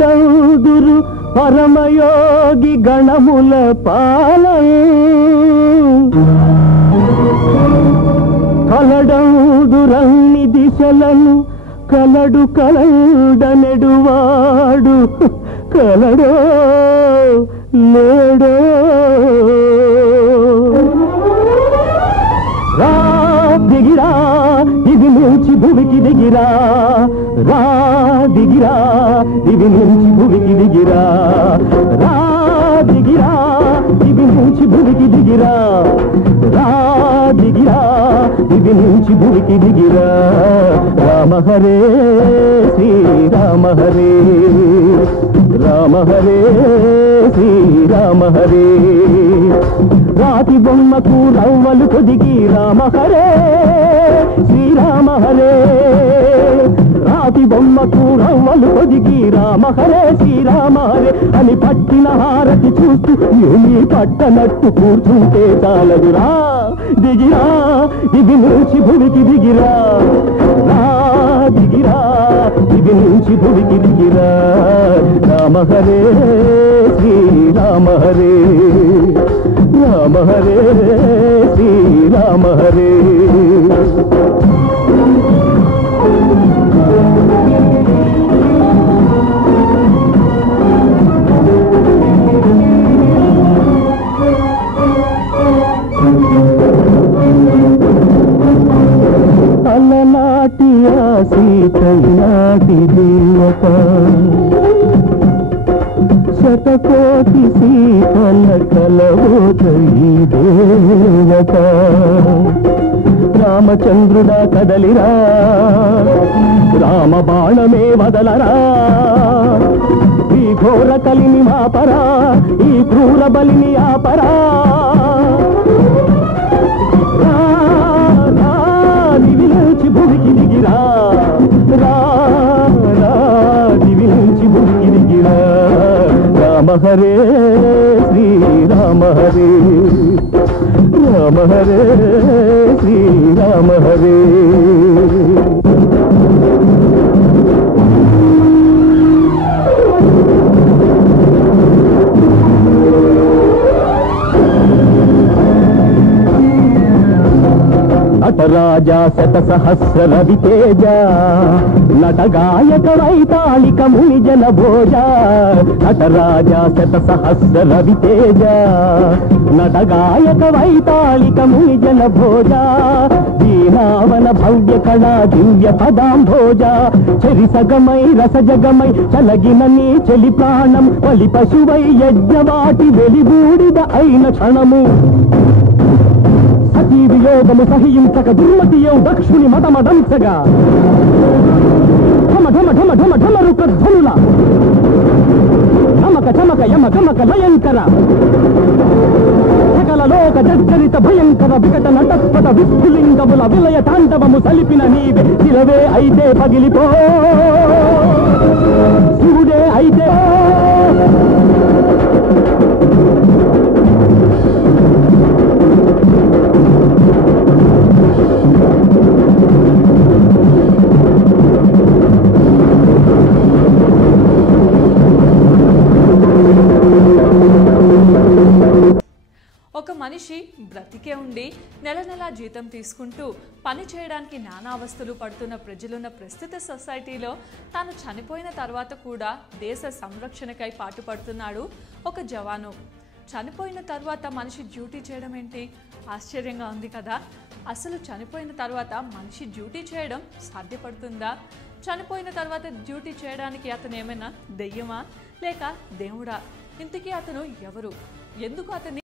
కలడందురు పరమయోగి గణముల పాలన కలడందురన్ని దిశలను కలడు కలడనెడువాడు కలడో లేడో రా దిగిరా ఇది నుంచి భూమికి దిగిరా రా దిగిరా ఇది నుంచి భూమికి దిగిరా రా దిగిరా ఇది నుంచి భూమికి దిగిరా రా దిగిరా ఇది నుంచి భూమికి దిగిరా రామ హరే శ్రీరామ హరే రామ హరే శ్రీరామ హరే రాతి బొమ్మకు రవ్వలు కొదిగి రామ హరే శ్రీరామ హరే రాతి బొమ్మకు రవ్వలు కొదిగి రామ హరే శ్రీరామ హరే అని పట్టిన హారతి చూస్తూ ఏమీ పట్టనట్టు కూర్చుంటే చాలదురా దిగిరా ఇది నుంచి భూమికి దిగిరా రా దిగిరా ఇది నుంచి భూమికి దిగిరా రామ హరే శ్రీరామ హరే రామ హరే శ్రీరామ హరే అలనాటి ఆ సీతనాటి దేవత శతకోటి సీతల కలబోత ఈ దేవత రామచంద్రుడా కదలిరా రామ బాణమే వదలరా ఈ ఘోర కలిని మాపరా ఈ క్రూర బలిని ఆపరా దివి నుంచి భూమికి దిగిరా రా దివి నుంచి భూమికి దిగిరా రామ హరే శ్రీరామ హరే రామ హరే శ్రీరామ హరే నటరాజా శత సహస్ర రవితేజ నటగాయక వైతాళిక ముని జన భోజ నటరాజా శత సహస్ర రవితేజ నటగాయక వైతాళిక ముని జన భోజ దీనావన భవ్య కళా దివ్య పదాంభోజ చెరిసగమై రసజగమై చలగిన నీ చెలి ప్రాణం బలి పశువై యజ్ఞవాటి వెలిబూడిద అయిన క్షణము సతీ వియోగము సహించక దుర్మతియౌ దక్షుని మతమదంసగా ఢమ ఢమ ఢమ ఢమ ఢమరుక ధ్వనుల నమక చమక యమ గమక లయంకర సకల లోక జర్జరిత భయంకర వికట నటస్పట విస్ఫులింగముల విలయ తాండవము సలిపిన నీవే శిలవే అయితే పగిలిపో శివుడే అయితే ఒక మనిషి బ్రతికే ఉండి నెల నెల జీతం తీసుకుంటూ పని చేయడానికి నానా అవస్థలు పడుతున్న ప్రజలున్న ప్రస్తుత సొసైటీలో తాను చనిపోయిన తర్వాత కూడా దేశ సంరక్షణకై పాటుపడుతున్నాడు ఒక జవాను. చనిపోయిన తర్వాత మనిషి డ్యూటీ చేయడం ఏంటి? ఆశ్చర్యంగా ఉంది కదా. అసలు చనిపోయిన తర్వాత మనిషి డ్యూటీ చేయడం సాధ్యపడుతుందా? చనిపోయిన తర్వాత డ్యూటీ చేయడానికి అతను ఏమైనా దెయ్యమా లేక దేవుడా? ఇంతకీ అతను ఎవరు? ఎందుకు అతన్ని